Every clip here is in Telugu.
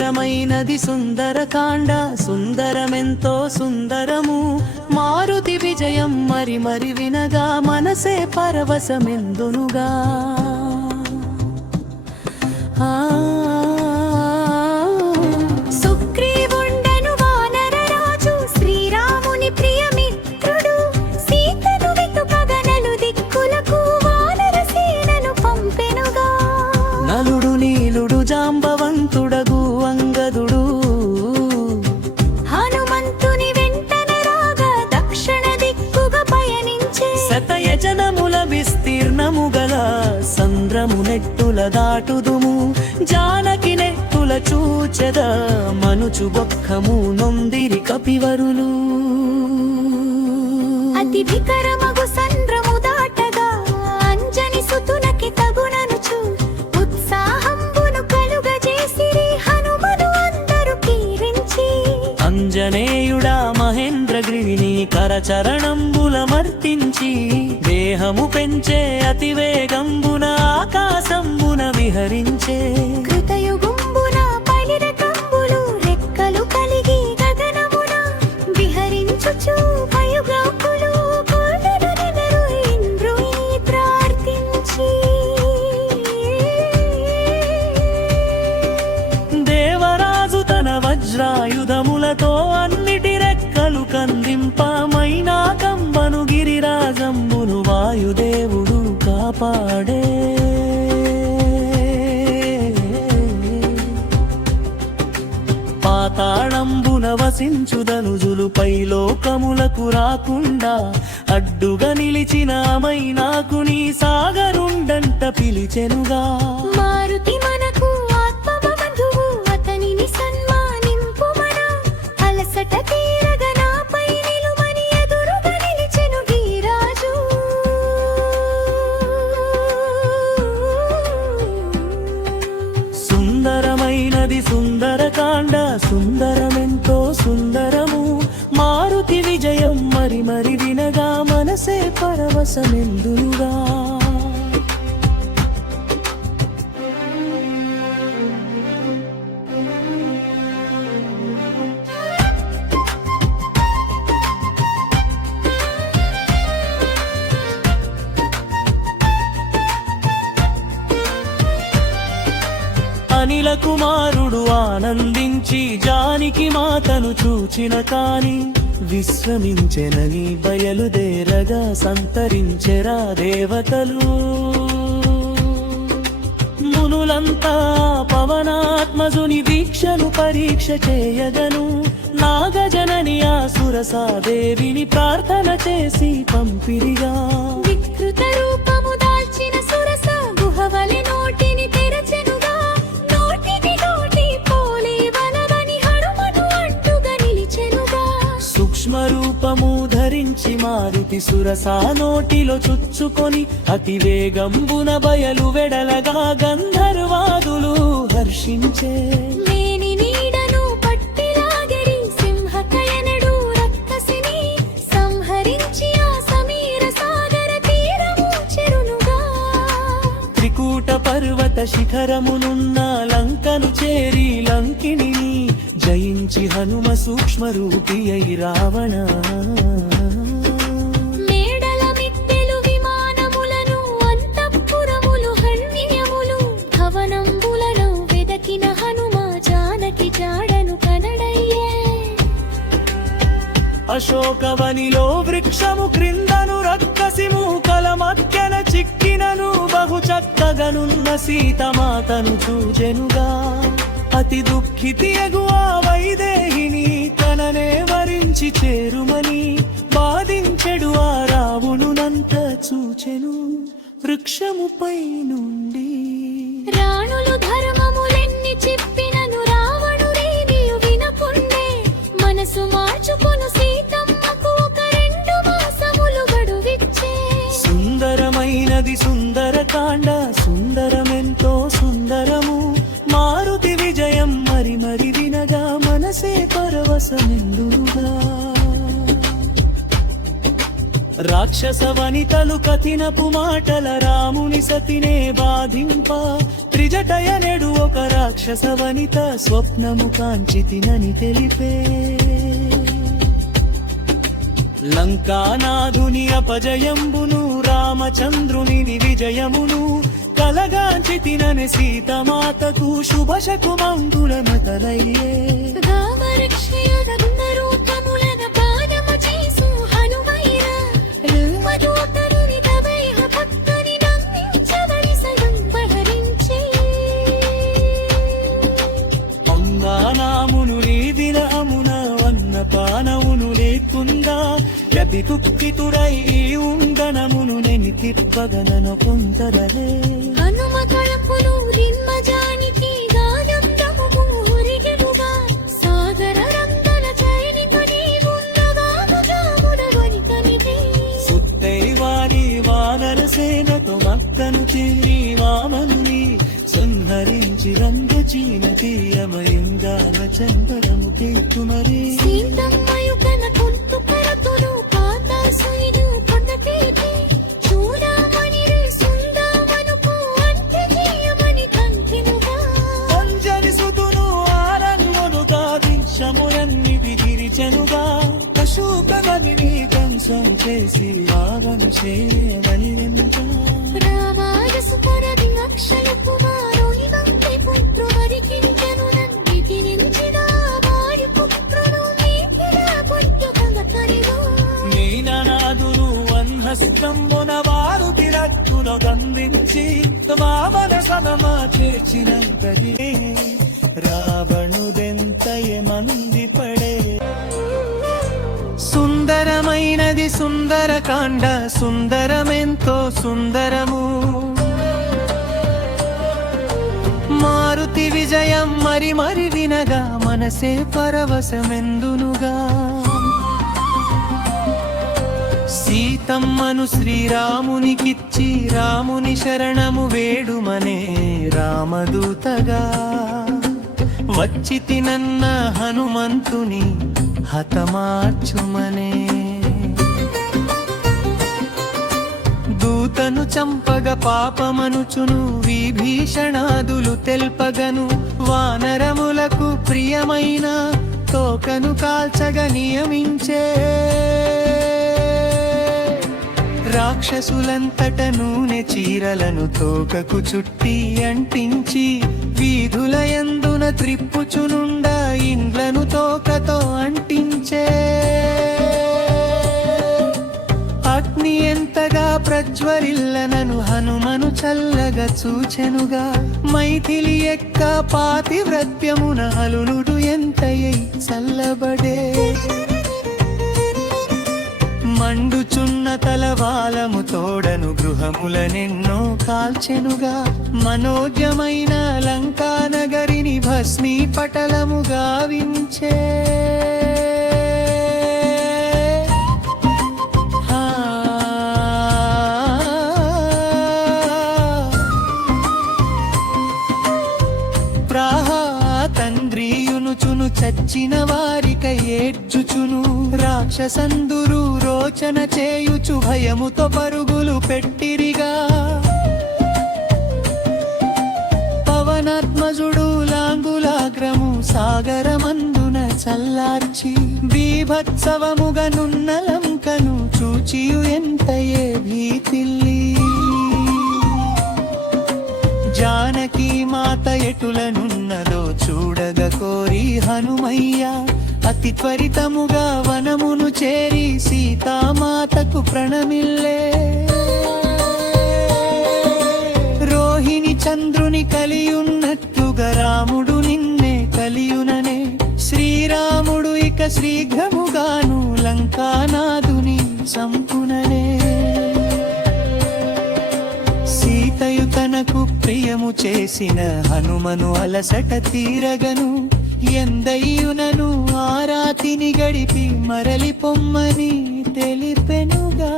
సుందరమైనది సుందరకాండ సుందరమెంతో సుందరము మారుతి విజయం మరి మరి వినగా మనసే పరవశమెందునుగా సుగ్రీవుండెను వానరరాజు శ్రీరాముని ప్రియమిత్రుడు సీతను వెతుకగా నలుదిక్కులకు వానరసేనను పంపెనుగా నలుడు నీలుడు జాంబవంతుడగు అంగదుడు హనుమంతుని వెంటన రాగా దక్షిణ దిక్కుగా పయనించే శతయజనముల విస్తీర్ణము గల సంద్రము నెట్టుల దాటుదుము జానకి నెట్టుల చూచెద మనుచు బొక్కము నొందిరి కపివరులు అతి వికరమగు సంద్రము దాటగా అంజని సుతునకి తగుననుచు ఉత్సాహంబును కలుగజేసిరి హనుమను అందరు కీరించి అంజనేయుడా మహేంద్రగిరిని కరచరణంబుల మర్తించి దేహము పెంచే అతివేగంబున ఆకాశంబున విహరించే కృతయుగంబున పలిరకంబులు రెక్కలు కలిగి గగనమున విహరించుచు పయుగాకులు కోటెదరెదరు ఇంద్రుని ప్రార్థించి దేవరాజు తన వజ్రాయుధములతో అన్నిటి రెక్కలు కందింపమైనా కంబను గిరిరాజంబును వాయుదేవుడు కాపాడే పాతాళంబున వసించుదనుజులుపై లోకములకు రాకుండా అడ్డుగా నిలిచిన మైనాకుని సాగరుండంట పిలిచెనుగా మారుతి మనకు ఆత్మబంధువు అతనిని సన్మానింపుమన అలసట తీరగా నాపై నిలుమని ఎదురుగా నిలిచెను గిరిరాజు సుందరమైనది సుందరకాండ సుందరమెంతో సుందరము మారుతి విజయం మరి మరి వినగా మనసే పరవశమెందునుగా అనిల కుమారుడు ఆనందించి జానికి మాతను చూచిన కాని విశ్రమించెనని బయలుదేరగా సంతరించెరా దేవతలు మునులంతా పవనాత్మజుని వీక్షను పరీక్ష చేయగను నాగజనని ఆ సురసాదేవిని ప్రార్థన చేసి పంపిరిగా వికృత రూపము దాల్చిన సురస గుహవలె నోటిని తెరచెనుగా నోటిని నోటి పోలే వలవని హనుమను అడ్డుగా నిలిచెనుగా సూక్ష్మ రూపము ధరించి మారుతి సురసా నోటిలో చుచ్చుకొని అతి వేగంబున బయలు వెడలగా గంధర్వాదులు హర్షించే లేని నీడను పట్టిలాగరి సింహకయనడు రక్కసిని సంహరించి ఆ సమీర సాగర తీరము చెరునుగా త్రికూట పర్వత శిఖరమునున్న లంకను చేరి లంకిని జయించి హనుమ సూక్ష్మ రూపి అయి రావణ మేడల మిద్దెలు విమానములను అంతఃపురములు హర్ణ్యములు భవనంబులను వెదకిన హనుమ జానకి జాడను కనడయ్యే అశోకవనిలో వృక్షము క్రిందను రక్కసి మూకల మధ్యన చిక్కినను బహు చక్కగనున్న సీతమాతను చూజెనుగా అతి దుఃఖితి ఎగువా వైదేహిని తననే వరించి చేరుమని బాధించెడు ఆ రావునునంత చూచెను వృక్షముపై నుండి రాణులు ధర్మములెన్ని చెప్పినను రావణుడేనియు వినకుండే మనసు మార్చుకొను సీతమ్మకు ఒక 2 మాసములు గడువిచ్చే సుందరమైనది సుందరకాండ సుందరమెంతో సుందరము మారుతి విజయం మరి మరి వినగా మనసే పరవశమెందునుగా రాక్షస వనితలు కథినపు మాటల రాముని సతినే బాధింప త్రిజటయనెడు ఒక రాక్షస వనిత స్వప్నము కాంచితినని తెలిపే లంకానాథుని అపజయంబును రామచంద్రుని విజయమును కలగాంచితినని సీతమాతకు శుభశకుమంతుల మతలయ్యే నామును నీదిన అమున వన్నపానవును లేకుండా యతి తుక్కితుడై ఉండనమును నెని తిప్పగనను పొందరలే హనుమకళపులు రిన్మజానికి గానందము ఊరిగెలుగా సాగర రంగన చైనికుని గుండగాముజామున వనితనిదే సుత్తై వారి వానర సేనతో మక్కను చెల్లి వామనుని సంహరించి రంగచీన తీయమయంగాన చందనము కేతుమరి సీతమ్మయు కన కొంతు కరతులు పాతాసుయిడు పొందతేటి చూడమని సుందమనుకు అంత్య జీయమని కంతినుగా అంజని సుతును ఆరణ్యును దాదింశములన్ని విధిరిచెనుగా పశుకనని కంసం చేసి ఆగను చేయమని రామారసు పరది అక్షయ కుమారుని నంది పుత్రు వరికించెను నన్నిటి నించిన వారి పుత్రుడు నీకిరా పుట్టుకల కరిగో మీననాదులు వన్హస్తంబున వారు తిరట్టులో గంధించి మామన సమమా చేర్చినంతది రావణుదెంతయే మంది పడే సుందరమైనది సుందరకాండ సుందరమెంతో సుందరము మారుతి విజయం మరి మరి వినగా మనసే పరవశమెందునుగా సీతమ్మను శ్రీరామునికిచ్చి రాముని శరణము వేడుమనే రామదూతగా వచ్చి తినన్న హనుమంతుని హతమార్చుమనే దూతను చంపగ పాపమనుచును విభీషణాదులు తెల్పగను వానరములకు ప్రియమైన తోకను కాల్చగ నియమించే రాక్షసులంతట నూనె చీరలను తోకకు చుట్టి అంటించి వీధుల యందున త్రిప్పుచునుండా ఇండ్లను తోకతో అంటించే అగ్ని ఎంతగా ప్రజ్వరిల్లనను హనుమను చల్లగా చూచెనుగా మైథిలి ఎక్క పాతివ్రత్యమున హలులుడు ఎంతయై చల్లబడే మండుచున్న తలవాలము తోడను గృహములనెన్నో కాల్చెనుగా మనోజ్యమైన లంకా నగరిని భస్మీ పటలము గావించే తండ్రియునుచును చచ్చిన వారిక ఏడ్చుచును రాక్షసందురు రోచన చేయుచు భయముతో పరుగులు పెట్టిరిగా పవనాత్మజుడు లాంగులాగ్రము సాగరమందున చల్లార్చి బీభత్సవముగనున్న లంకను చూచియు ఎంతయే భీతిల్లి జానకి మాత ఎటులనున్నదో చూడగ కోరి హనుమయ్య అతి త్వరితముగా వనమును చేరి సీతామాతకు ప్రణమిల్లే రోహిణి చంద్రుని కలియున్నట్లుగా రాముడు నిన్నే కలియుననే శ్రీరాముడు ఇక శీఘ్రముగాను లంకానాథుని సంపుననే సీతయు తనకు ప్రియము చేసిన హనుమను అలసట తీరగను ఎందయ్యునను ఆరాతిని గడిపి మరలి పొమ్మని తెలిపెనుగా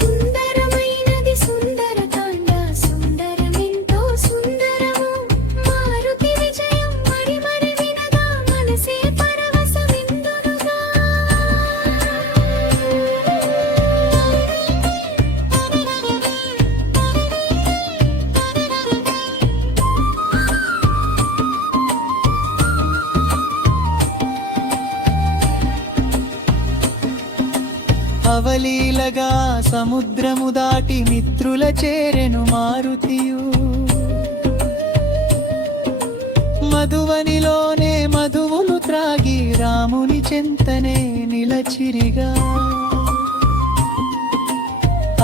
సుందరమైనది సుందరకాండ సుందరమెంతో సుందరము మారుతి విజయం మరి మరి వినగా మనసే పరవశమెందునుగా అవలీలగా సముద్రము దాటి మిత్రుల చేరెను మారుతియు మధువనిలోనే మధువులు త్రాగి రాముని చెంతనే నిలచిరిగా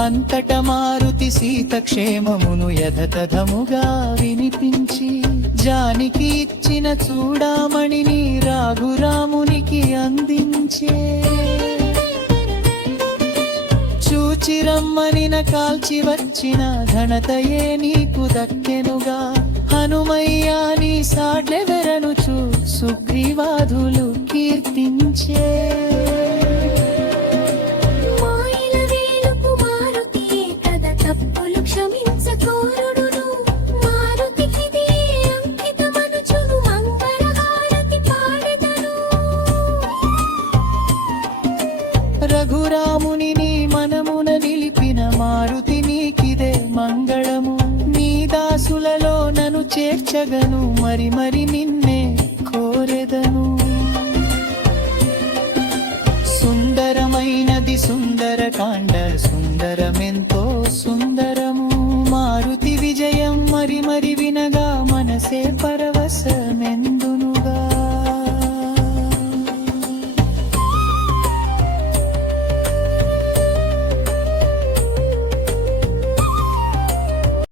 అంతట మారుతి సీత క్షేమమును యథతథముగా వినిపించి జానికి ఇచ్చిన చూడామణిని రాఘురామునికి అందించే చూచిరమ్మనిన కాల్చి వచ్చిన ఘనతయే నీకు దక్కెనుగా హనుమయ్యా నీ సాటెవరనుచు సుగ్రీవాదులు కీర్తించే మాయల వేలుపు మారుతియే తద తప్పులు క్షమించకోరుడును మారుతికిదే అంకితమనుచును మంగళహారతి పాడెదను రఘురాముని నీ మనమున నిలిపిన మారుతి నీకిదే మంగళము నీ దాసులలో నన్ను చేర్చగను మరి మరి నిన్నే కోరెదను సుందరమైనది సుందరకాండ సుందరమెన్